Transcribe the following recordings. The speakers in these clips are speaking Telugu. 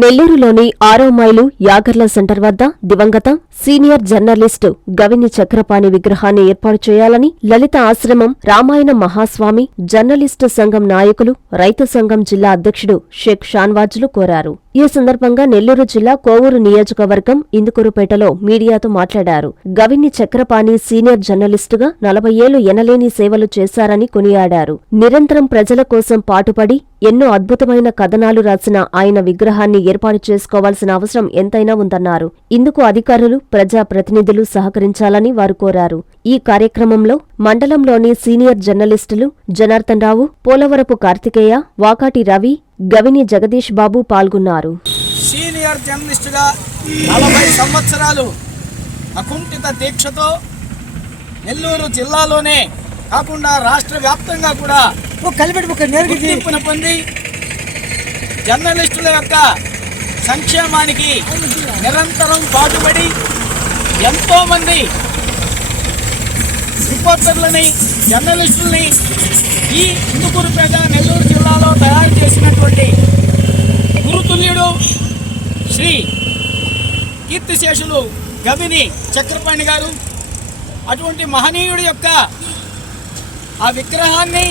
నెల్లూరులోని ఆరో మైలు యాగర్ల సెంటర్ వద్ద దివంగత సీనియర్ జర్నలిస్టు గవిని చక్రపాణి విగ్రహాన్ని ఏర్పాటు చేయాలని లలిత ఆశ్రమం రామాయణ మహాస్వామి జర్నలిస్టు సంఘం నాయకులు రైతు సంఘం జిల్లా అధ్యక్షుడు షేక్ షాన్వాజ్లు కోరారు. ఈ సందర్భంగా నెల్లూరు జిల్లా కోవూరు నియోజకవర్గం ఇందుకూరుపేటలో మీడియాతో మాట్లాడారు. గవిని చక్రపాణి సీనియర్ జర్నలిస్టుగా నలభై ఏళ్ళు ఎనలేని సేవలు చేశారని కొనియాడారు. నిరంతరం ప్రజల కోసం పాటుపడి ఎన్నో అద్భుతమైన కథనాలు రాసిన ఆయన విగ్రహాన్ని ఏర్పాటు చేసుకోవాల్సిన అవసరం ఎంతైనా ఉందన్నారు. ఇందుకు అధికారులు ప్రజా ప్రతినిధులు సహకరించాలని వారు కోరారు. ఈ కార్యక్రమంలో మండలంలోని సీనియర్ జర్నలిస్టులు జనార్దన్ రావు పోలవరపు కార్తికేయ వాకాటి రవి గవిని జగదీష్ బాబు పాల్గొన్నారు. సీనియర్ జర్నలిస్టుగా నలభై సంవత్సరాలు అకుంఠిత దీక్షతో నెల్లూరు జిల్లాలోనే కాకుండా రాష్ట్ర వ్యాప్తంగా కూడా గుర్తింపును పొంది జర్నలిస్టుల యొక్క సంక్షేమానికి నిరంతరం పాటుపడి ఎంతోమంది రిపోర్టర్లని జర్నలిస్టుల్ని ఈ ఇందుకూరుపేట నెల్లూరు జిల్లాలో తయారు చేసినటువంటి గురుతుల్యుడు శ్రీ కీర్తిశేషులు గవిని చక్రపాణి గారు అటువంటి మహనీయుడి యొక్క ఆ విగ్రహాన్ని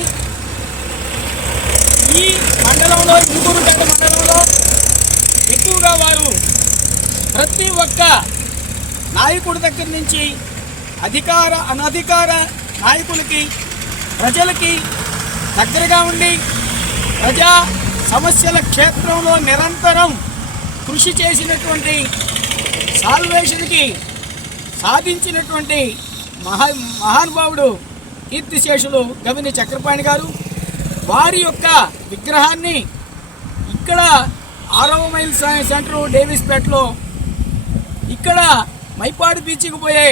ఈ మండలంలో ఇందుకూరుపేట మండలంలో ఎక్కువగా వారు ప్రతి ఒక్క నాయకుడి దగ్గర నుంచి అధికార అనధికార నాయకులకి ప్రజలకి దగ్గరగా ఉండి ప్రజా సమస్యల క్షేత్రంలో నిరంతరం కృషి చేసినటువంటి సాల్వేషన్కి సాధించినటువంటి మహా మహానుభావుడు కీర్తిశేషులు గవిని చక్రపాణి గారు. వారి యొక్క విగ్రహాన్ని ఇక్కడ ఆరవ మైల్ సెంటర్ డేవిస్పేటలో ఇక్కడ మైపాడు బీచ్కి పోయే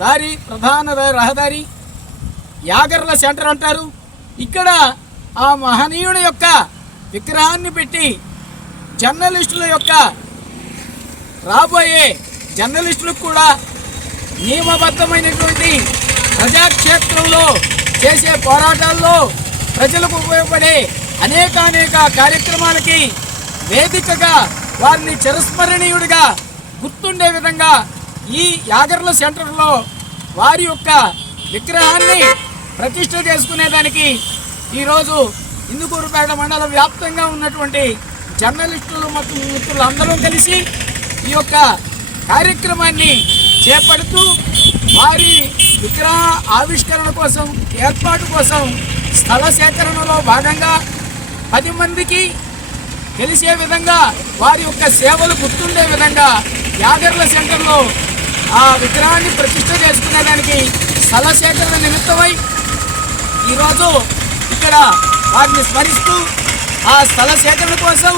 దారి ప్రధాన రహదారి యాగర్ల సెంటర్ అంటారు. ఇక్కడ ఆ మహనీయుడి యొక్క విగ్రహాన్ని పెట్టి జర్నలిస్టుల యొక్క రాబోయే జర్నలిస్టులకు కూడా నియమబద్ధమైనటువంటి ప్రజాక్షేత్రంలో చేసే పోరాటాల్లో ప్రజలకు ఉపయోగపడే అనేకానేక కార్యక్రమాలకి వేదికగా వారిని చిరస్మరణీయుడిగా గుర్తుండే విధంగా ఈ యాగర్ల సెంటర్లో వారి యొక్క విగ్రహాన్ని ప్రతిష్ట చేసుకునేదానికి ఈరోజు ఇందుకూరుపేట మండల వ్యాప్తంగా ఉన్నటువంటి జర్నలిస్టులు మొత్తం మిత్రులు అందరూ కలిసి ఈ యొక్క కార్యక్రమాన్ని చేపడుతూ వారి విగ్రహ ఆవిష్కరణ కోసం ఏర్పాటు కోసం స్థల సేకరణలో భాగంగా పది మందికి తెలిసే విధంగా వారి యొక్క సేవలు గుర్తుండే విధంగా యాగర్ల సెంటర్లో ఆ విగ్రహాన్ని ప్రతిష్ట చేసుకునేదానికి స్థల సేకరణ నిమిత్తమై ఈరోజు ఇక్కడ వారిని స్మరిస్తూ ఆ స్థల సేకరణ కోసం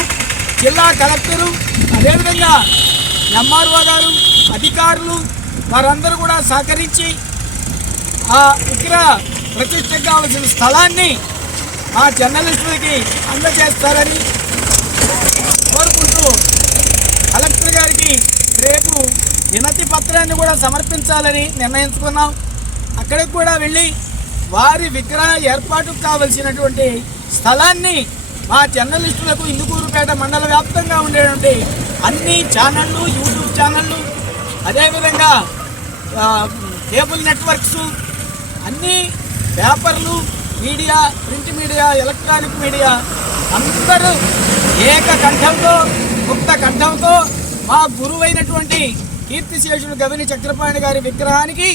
జిల్లా కలెక్టరు అదేవిధంగా ఎంఆర్ఓ గారు అధికారులు వారందరూ కూడా సహకరించి ఆ విగ్రహ ప్రతిష్ట కావలసిన స్థలాన్ని ఆ జర్నలిస్టులకి అందజేస్తారని కోరుకుంటూ కలెక్టర్ గారికి రేపు వినతి పత్రాన్ని కూడా సమర్పించాలని నిర్ణయించుకున్నాం. అక్కడికి కూడా వెళ్ళి వారి విగ్రహ ఏర్పాటుకు కావలసినటువంటి స్థలాన్ని మా జర్నలిస్టులకు ఇందుకూరుపేట మండల వ్యాప్తంగా ఉండేటువంటి అన్ని ఛానళ్ళు యూట్యూబ్ ఛానళ్ళు అదేవిధంగా కేబుల్ నెట్వర్క్స్ అన్ని పేపర్లు media print media electronic media అందరూ ఏక కంఠంతో ముక్త కంఠంతో మా గురువైనటువంటి కీర్తిశేషుడు గవిని చక్రపాణి గారి విగ్రహానికి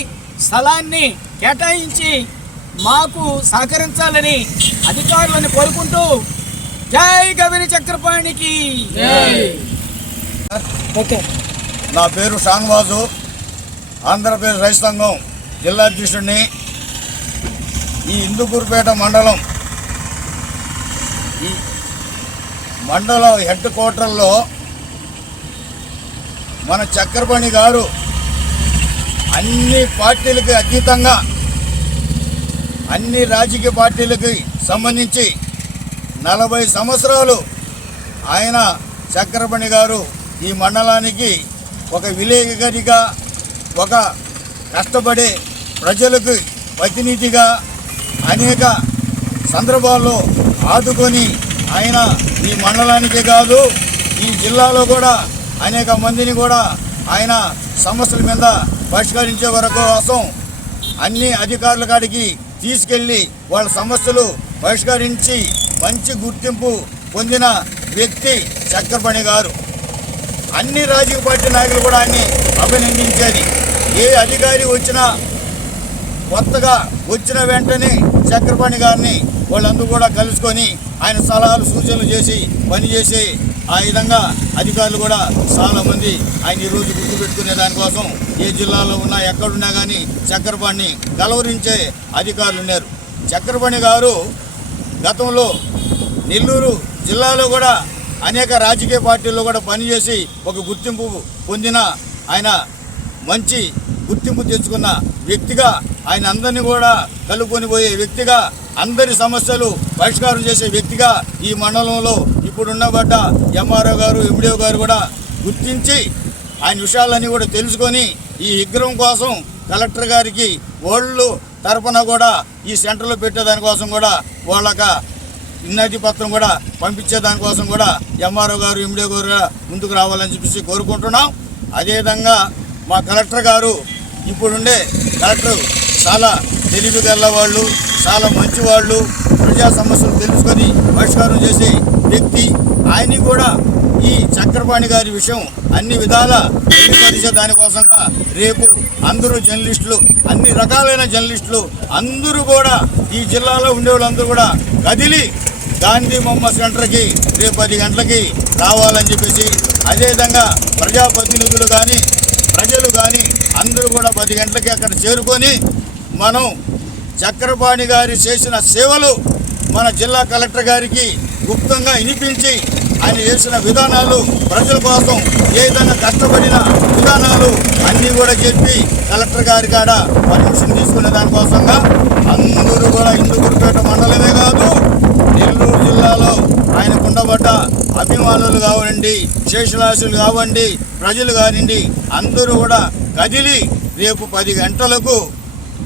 స్థలాన్ని కేటాయించి మాకు సహకరించాలని అధికారులను కోరుకుంటూ జై గవిని చక్రపాణికి. ఓకే. నా పేరు షాన్వాజు. ఆంధ్రప్రదేశ్ రైతు సంఘం జిల్లా అధ్యక్షుడిని. ఈ ఇందుకూరుపేట మండలం ఈ మండల హెడ్ క్వార్టర్లో మన చక్రపాణి గారు అన్ని పార్టీలకి అతీతంగా అన్ని రాజకీయ పార్టీలకి సంబంధించి నలభై సంవత్సరాలు ఆయన చక్రపాణి గారు ఈ మండలానికి ఒక విలేకరిగా ఒక కష్టపడే ప్రజలకు ప్రతినిధిగా అనేక సందర్భాల్లో ఆదుకొని ఆయన ఈ మండలానికే కాదు ఈ జిల్లాలో కూడా అనేక మందిని కూడా ఆయన సమస్యల మీద పరిష్కరించే వరకు కోసం అన్ని అధికారుల కాడికి తీసుకెళ్ళి వాళ్ళ సమస్యలు పరిష్కరించి మంచి గుర్తింపు పొందిన వ్యక్తి చక్రపణి గారు. అన్ని రాజకీయ పార్టీ నాయకులు కూడా ఆయన్ని అభినందించేది. ఏ అధికారి వచ్చినా కొత్తగా వచ్చిన వెంటనే చక్రపాణి గారిని వాళ్ళందరూ కూడా కలుసుకొని ఆయన సలహాలు సూచనలు చేసి పనిచేసి ఆ విధంగా అధికారులు కూడా చాలా మంది ఆయన ఈరోజు గుర్తుపెట్టుకునే దానికోసం ఏ జిల్లాలో ఉన్నా ఎక్కడున్నా కానీ చక్రపాణిని కలవరించే అధికారులు ఉన్నారు. చక్రపాణి గారు గతంలో నెల్లూరు జిల్లాలో కూడా అనేక రాజకీయ పార్టీల్లో కూడా పనిచేసి ఒక గుర్తింపు పొందిన ఆయన మంచి గుర్తింపు తెచ్చుకున్న వ్యక్తిగా ఆయన అందరినీ కూడా కలుపుకొని పోయే వ్యక్తిగా అందరి సమస్యలు పరిష్కారం చేసే వ్యక్తిగా ఈ మండలంలో ఇప్పుడున్న బట్ట ఎంఆర్ఓ గారు ఎండిఓ గారు కూడా గుర్తించి ఆయన విషయాలన్నీ కూడా తెలుసుకొని ఈ విగ్రహం కోసం కలెక్టర్ గారికి వాళ్ళు తరపున కూడా ఈ సెంటర్లో పెట్టేదానికోసం కూడా వాళ్ళక ఇన్నటి పత్రం కూడా పంపించే దానికోసం కూడా ఎంఆర్ఓ గారు ఎండిఓ గారు ముందుకు రావాలని చెప్పేసి కోరుకుంటున్నాం. అదేవిధంగా మా కలెక్టర్ గారు ఇప్పుడుండే కలెక్టర్ చాలా తెలివి గల్లవాళ్ళు చాలా మంచి వాళ్ళు ప్రజా సమస్యలు తెలుసుకొని పరిష్కారం చేసి వ్యక్తి ఆయన్ని కూడా ఈ చక్రపాణి గారి విషయం అన్ని విధాల దానికోసంగా రేపు అందరూ జర్నలిస్టులు అన్ని రకాలైన జర్నలిస్టులు అందరూ కూడా ఈ జిల్లాలో ఉండే వాళ్ళందరూ కూడా కదిలి గాంధీ బొమ్మ సెంటర్కి రేపు పది గంటలకి రావాలని చెప్పేసి అదేవిధంగా ప్రజాప్రతినిధులు కానీ ప్రజలు కానీ అందరూ కూడా పది గంటలకి అక్కడ చేరుకొని మనం చక్రపాణి గారి చేసిన సేవలు మన జిల్లా కలెక్టర్ గారికి గుప్తంగా వినిపించి ఆయన చేసిన విధానాలు ప్రజల కోసం ఏ విధంగా కష్టపడిన విధానాలు అన్నీ కూడా చెప్పి కలెక్టర్ గారి కాడ పర్మిషన్ తీసుకునే దానికోసంగా అందరూ కూడా ఇందుగురిపేట మండలమే కాదు నెల్లూరు జిల్లాలో ఆయనకు ఉండబడ్డ అభిమానులు కావండి శేషరాశులు కావండి ప్రజలు కానివ్వండి అందరూ కూడా కదిలి రేపు పది గంటలకు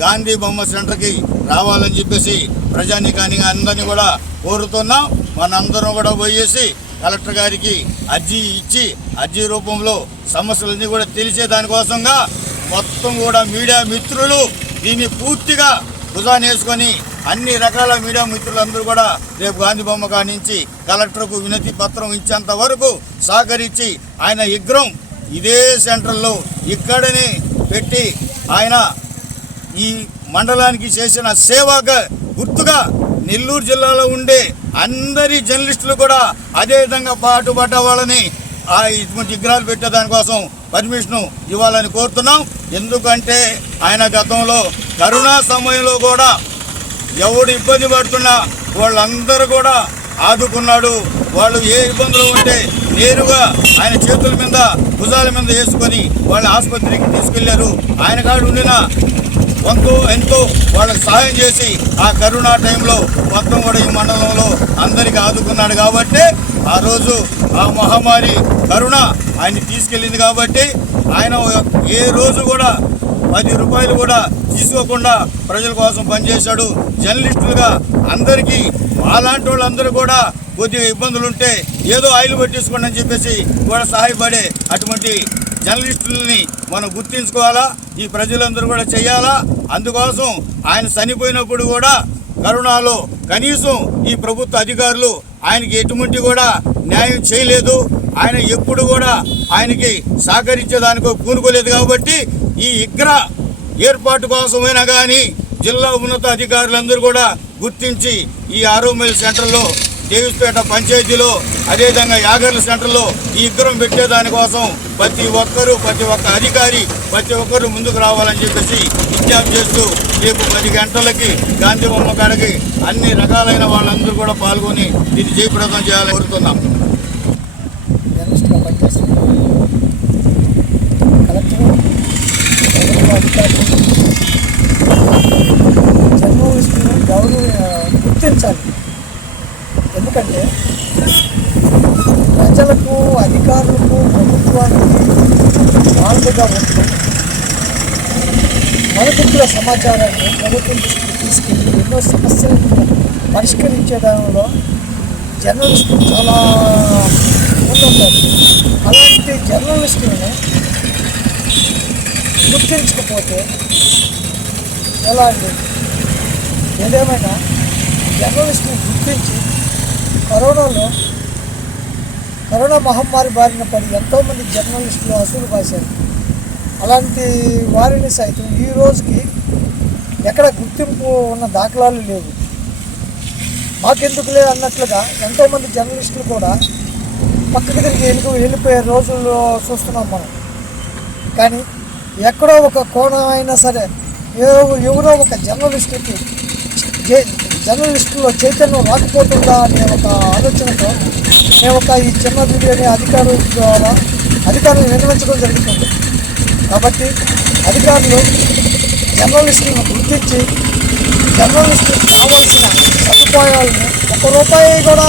గాంధీ బొమ్మ సెంటర్కి రావాలని చెప్పేసి ప్రజానికాన్ని అందరినీ కూడా కోరుతున్నాం. మనందరం కూడా పోయేసి కలెక్టర్ గారికి అర్జీ ఇచ్చి అర్జీ రూపంలో సమస్యలన్నీ కూడా తెలిసే దానికోసంగా మొత్తం కూడా మీడియా మిత్రులు దీన్ని పూర్తిగా భుజాన్ని వేసుకొని అన్ని రకాల మీడియా మిత్రులందరూ కూడా రేపు గాంధీ బొమ్మ కానించి కలెక్టర్కు వినతి పత్రం ఇచ్చేంత వరకు సహకరించి ఆయన విగ్రహం ఇదే సెంటర్లో ఇక్కడనే పెట్టి ఆయన ఈ మండలానికి చేసిన సేవగా గుర్తుగా నెల్లూరు జిల్లాలో ఉండే అందరి జర్నలిస్టులు కూడా అదే విధంగా పాటుపడ్డ వాళ్ళని ఆ ఇటువంటి విగ్రహాలు పెట్టే దానికోసం పర్మిషన్ ఇవ్వాలని కోరుతున్నాం. ఎందుకంటే ఆయన గతంలో కరోనా సమయంలో కూడా ఎవడు ఇబ్బంది పడుతున్నా వాళ్ళందరూ కూడా ఆదుకున్నాడు. వాళ్ళు ఏ ఇబ్బందులు ఉంటే నేరుగా ఆయన చేతుల మీద భుజాల మీద వేసుకొని వాళ్ళ ఆసుపత్రికి తీసుకెళ్ళారు. ఆయన కాడు ఉండిన వంతు ఎంతో వాళ్ళకి సహాయం చేసి ఆ కరోనా టైంలో మొత్తం కూడా ఈ మండలంలో అందరికీ ఆదుకున్నాడు కాబట్టి ఆ రోజు ఆ మహమ్మారి కరుణ ఆయన్ని తీసుకెళ్ళింది కాబట్టి ఆయన ఏ రోజు కూడా పది రూపాయలు కూడా తీసుకోకుండా ప్రజల కోసం పనిచేశాడు. జర్నలిస్టులుగా అందరికీ అలాంటి వాళ్ళందరూ కూడా కొద్దిగా ఇబ్బందులు ఉంటే ఏదో ఆయిల్ పట్టించుకోండి అని చెప్పేసి కూడా సహాయపడే అటువంటి జర్నలిస్టులని మనం గుర్తించుకోవాలా? ఈ ప్రజలందరూ కూడా చేయాలా అందుకోసం ఆయన చనిపోయినప్పుడు కూడా కరోనాలో కనీసం ఈ ప్రభుత్వ అధికారులు ఆయనకి ఎటువంటి కూడా న్యాయం చేయలేదు. ఆయన ఎప్పుడు కూడా ఆయనకి సహకరించేదానికో పూనుకోలేదు కాబట్టి ఈ ఇగ్ర ఏర్పాటు కోసమైనా కానీ జిల్లా ఉన్నత అధికారులందరూ కూడా గుర్తించి ఈ ఆరోగ్య సెంటర్లో దేవిస్పేట పంచాయతీలో అదేవిధంగా యాగర్ల సెంటర్లో ఈ ఇద్దరం పెట్టేదానికోసం ప్రతి ఒక్కరూ ప్రతి ఒక్క అధికారి ప్రతి ఒక్కరు ముందుకు రావాలని చెప్పేసి విజ్ఞప్తి చేస్తూ రేపు పది గంటలకి గాంధీ బొమ్మ కాడకి అన్ని రకాలైన వాళ్ళందరూ కూడా పాల్గొని దీన్ని జయప్రదం చేయాలని కోరుతున్నాం జర్నలిస్ట్గా పనిచేస్తున్నాను కలెక్టర్ ప్రభుత్వ అధికారులు జర్నలిస్టులను గౌరవ గుర్తించాలి ఎందుకంటే ప్రజలకు అధికారులకు ప్రభుత్వానికి వాళ్ళుగా ఉంటూ మనకున్న సమాచారాన్ని ప్రభుత్వం దృష్టికి తీసుకెళ్ళి ఎన్నో సమస్యలను పరిష్కరించే దానిలో జర్నలిస్టులు చాలా ముందుంటారు. అలాంటి జర్నలిస్టులను గుర్తించకపోతే ఎలా అండి? ఏదేమైనా జర్నలిస్టుని గుర్తించి కరోనాలో కరోనా మహమ్మారి బారిన పడి ఎంతోమంది జర్నలిస్టులు అసూలు పాశారు. అలాంటి వారిని సైతం ఈ రోజుకి ఎక్కడ గుర్తింపు ఉన్న దాఖలాలు లేవు. మాకెందుకులే అన్నట్లుగా ఎంతోమంది జర్నలిస్టులు కూడా పక్కకి తిరిగి వెళ్ళి వెళ్ళిపోయే రోజుల్లో చూస్తున్నాం మనం. కానీ ఎక్కడో ఒక కోణం అయినా సరే ఏ- ఎవరో ఒక జర్నలిస్టుకి జర్నలిస్టులో చైతన్యం రాకపోతుందా అనే ఒక ఆలోచనతో మేము ఒక ఈ చిన్న వీడియోని అధికారుల ద్వారా అధికారులు నిర్వహించడం జరుగుతుంది. కాబట్టి అధికారులు జర్నలిస్టులను గుర్తించి జర్నలిస్టులకు కావాల్సిన సదుపాయాలను ఒక రూపాయి కూడా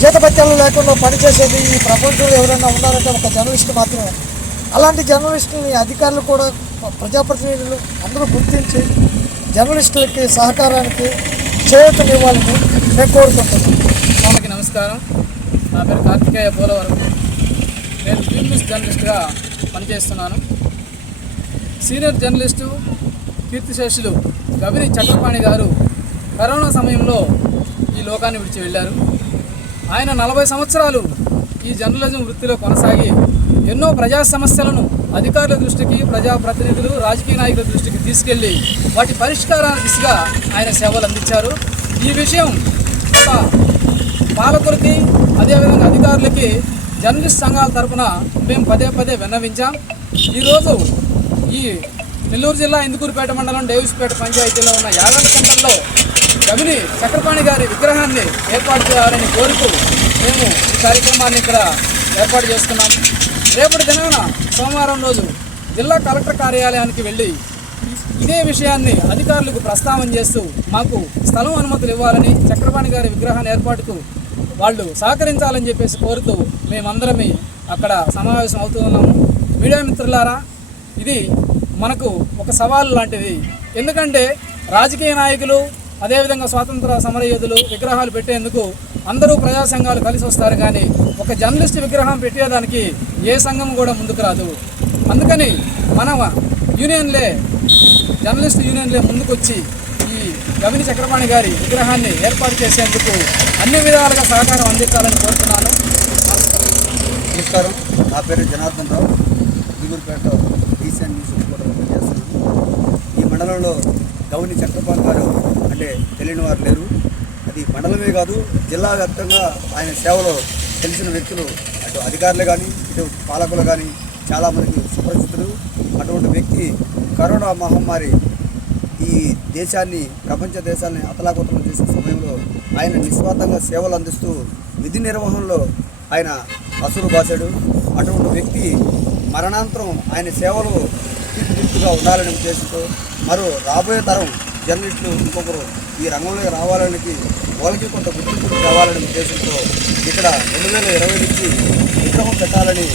జీతభత్యాలు లేకుండా పనిచేసేది ఈ ప్రపంచంలో ఎవరైనా ఉన్నారంటే ఒక జర్నలిస్ట్ మాత్రమే. అలాంటి జర్నలిస్టులని అధికారులు కూడా ప్రజాప్రతినిధులు అందరూ గుర్తించి జర్నలిస్టులకి సహకారానికి చేయూతనివ్వాలని నేను కోరుకుంటున్నాను అందరికీ నమస్కారం. నా పేరు కార్తికేయ పోలవరం. నేను ఫిల్మ్ న్యూస్ జర్నలిస్ట్గా పనిచేస్తున్నాను. సీనియర్ జర్నలిస్టు కీర్తిశేషులు గవిని చక్రపాణి గారు కరోనా సమయంలో ఈ లోకాన్ని విడిచి వెళ్ళారు. ఆయన నలభై సంవత్సరాలు ఈ జర్నలిజం వృత్తిలో కొనసాగి ఎన్నో ప్రజా సమస్యలను అధికారుల దృష్టికి ప్రజాప్రతినిధులు రాజకీయ నాయకుల దృష్టికి తీసుకెళ్ళి వాటి పరిష్కారాల దిశగా ఆయన సేవలు అందించారు. ఈ విషయం పాలకులకి అదేవిధంగా అధికారులకి జర్నలిస్ట్ సంఘాల తరపున మేము పదే పదే విన్నవించాం. ఈరోజు ఈ నెల్లూరు జిల్లా ఇందుకూరుపేట మండలం డేవిస్పేట పంచాయతీలో ఉన్న యాగంట సెంటర్లో కవిని చక్రపాణి గారి విగ్రహాన్ని ఏర్పాటు చేయాలని కోరుతూ మేము ఈ కార్యక్రమాన్ని ఇక్కడ ఏర్పాటు చేస్తున్నాము రేపటి దినాన సోమవారం రోజు జిల్లా కలెక్టర్ కార్యాలయానికి వెళ్ళి ఇదే విషయాన్ని అధికారులకు ప్రస్తావన చేస్తూ మాకు స్థలం అనుమతులు ఇవ్వాలని చక్రపాణి గారి విగ్రహాన్ని ఏర్పాటుకు వాళ్ళు సహకరించాలని చెప్పేసి కోరుతూ మేమందరమే అక్కడ సమావేశం అవుతూ ఉన్నాము. మీడియా మిత్రులారా ఇది మనకు ఒక సవాల్ లాంటిది. ఎందుకంటే రాజకీయ నాయకులు అదేవిధంగా స్వాతంత్ర సమరయోధులు విగ్రహాలు పెట్టేందుకు అందరూ ప్రజా సంఘాలు కలిసి వస్తారు కానీ ఒక జర్నలిస్ట్ విగ్రహం పెట్టేదానికి ఏ సంఘం కూడా ముందుకు రాదు. అందుకని మన యూనియన్లే జర్నలిస్ట్ యూనియన్లే ముందుకొచ్చి గవిని చక్రపాణి గారి విగ్రహాన్ని ఏర్పాటు చేసేందుకు అన్ని విధాలుగా సహకారం అందించాలని కోరుతున్నాను. నమస్కారం. నా పేరు జనార్దన్ రావు. దిగురుపేట ఈశాన్ న్యూస్ చేస్తున్నాను. ఈ మండలంలో గౌని చక్రపాణి గారు అంటే తెలియని వారు లేరు. అది మండలమే కాదు జిల్లా వ్యాప్తంగా ఆయన సేవలో తెలిసిన వ్యక్తులు అటు అధికారులు కానీ ఇటు పాలకులు కానీ చాలామందికి సుపరిచితులు. అటువంటి వ్యక్తి కరోనా మహమ్మారి ఈ దేశాన్ని ప్రపంచ దేశాన్ని అతలాకుతలం చేసే సమయంలో ఆయన నిస్వార్థంగా సేవలు అందిస్తూ విధి నిర్వహణలో ఆయన అసురు బాసాడు. అటువంటి వ్యక్తి మరణాంతరం ఆయన సేవలు తీర్చిదిద్దుగా ఉండాలని ఉద్దేశంతో మరో రాబోయే తరం జర్నలిస్టులు ఇంకొకరు ఈ రంగంలోకి రావాలనికి వాళ్ళకి కొంత గుర్తింపు తేవాలనే ఉద్దేశంతో ఇక్కడ రెండు వేల ఇరవై నుంచి విగ్రహం పెట్టాలని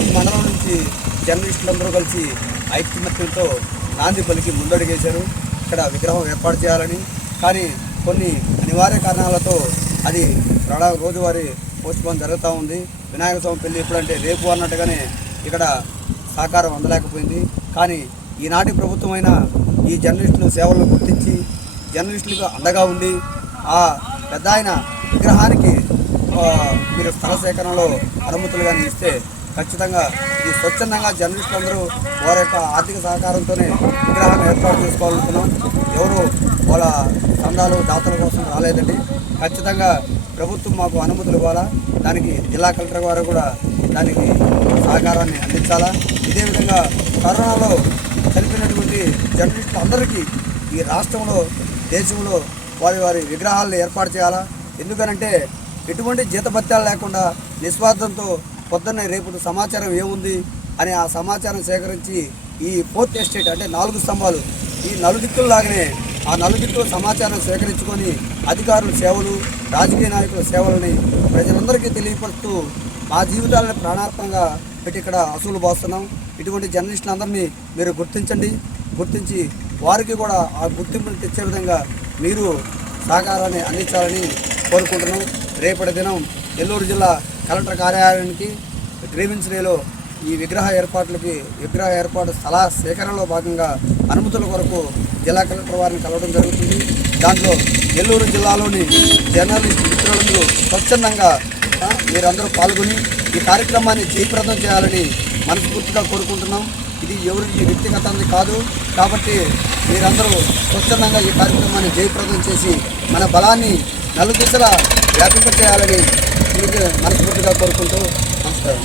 ఈ మండలం నుంచి జర్నలిస్టులందరూ కలిసి ఐక్యమత్యంతో నాంది పలికి ముందడుగేశారు. ఇక్కడ విగ్రహం ఏర్పాటు చేయాలని. కానీ కొన్ని అనివార్య కారణాలతో అది ప్రణా రోజువారీ పోస్ట్పోన్ జరుగుతూ ఉంది. వినాయక స్వామి పెళ్ళి ఎప్పుడంటే రేపు అన్నట్టుగానే ఇక్కడ సహకారం అందలేకపోయింది. కానీ ఈనాటి ప్రభుత్వమైన ఈ జర్నలిస్టుల సేవలను గుర్తించి జర్నలిస్టులకు అండగా ఉండి ఆ పెద్ద ఆయన విగ్రహానికి మీరు స్థల సేకరణలో అనుమతులు కానీ ఇస్తే ఖచ్చితంగా ఈ స్వచ్ఛందంగా జర్నలిస్టులందరూ వారి యొక్క ఆర్థిక సహకారంతోనే విగ్రహాన్ని ఏర్పాటు చేసుకోవాలనుకున్నాం. ఎవరు వాళ్ళ చందాలు దాతల కోసం రాలేదండి. ఖచ్చితంగా ప్రభుత్వం మాకు అనుమతులు ఇవ్వాలా? దానికి జిల్లా కలెక్టర్ గారు కూడా దానికి సహకారాన్ని అందించాలా? ఇదే విధంగా కరోనాలో చనిపోయినటువంటి జర్నలిస్టులు అందరికీ ఈ రాష్ట్రంలో దేశంలో వారి వారి విగ్రహాలను ఏర్పాటు చేయాలా? ఎందుకనంటే ఎటువంటి జీతభత్యాలు లేకుండా నిస్వార్థంతో పొద్దున్నే రేపు సమాచారం ఏముంది అని ఆ సమాచారం సేకరించి ఈ ఫోర్త్ ఎస్టేట్ అంటే నాలుగు స్తంభాలు ఈ నలుదిక్కుల్లాగానే ఆ నలుదిక్కుల సమాచారం సేకరించుకొని అధికారుల సేవలు రాజకీయ నాయకుల సేవలని ప్రజలందరికీ తెలియపరుస్తూ మా జీవితాలను ప్రాణార్థంగా పెట్టి ఇక్కడ అసూలు బాస్తున్నాం. ఇటువంటి జర్నలిస్టులందరినీ మీరు గుర్తించండి. గుర్తించి వారికి కూడా ఆ గుర్తింపును తెచ్చే విధంగా మీరు సహకారాన్ని అందించాలని కోరుకుంటున్నాం. రేపటి దినం నెల్లూరు జిల్లా కలెక్టర్ కార్యాలయానికి గ్రీవెన్స్ డేలో ఈ విగ్రహ ఏర్పాట్లకి విగ్రహ ఏర్పాటు స్థల సేకరణలో భాగంగా అనుమతుల కొరకు జిల్లా కలెక్టర్ వారిని కలవడం జరుగుతుంది. దాంట్లో నెల్లూరు జిల్లాలోని జర్నలిస్ట్ మిత్రులందరూ స్వచ్ఛందంగా మీరందరూ పాల్గొని ఈ కార్యక్రమాన్ని జయప్రదం చేయాలని మనస్ఫూర్తిగా కోరుకుంటున్నాం. ఇది ఎవరికి వ్యక్తిగతంది కాదు. కాబట్టి మీరందరూ స్వచ్ఛందంగా ఈ కార్యక్రమాన్ని జయప్రదం చేసి మన బలాన్ని నలుదిశలా వ్యాపింపచేయాలని చేయాలని మనస్ఫూర్తిగా కోరుకుంటూ నమస్కారం.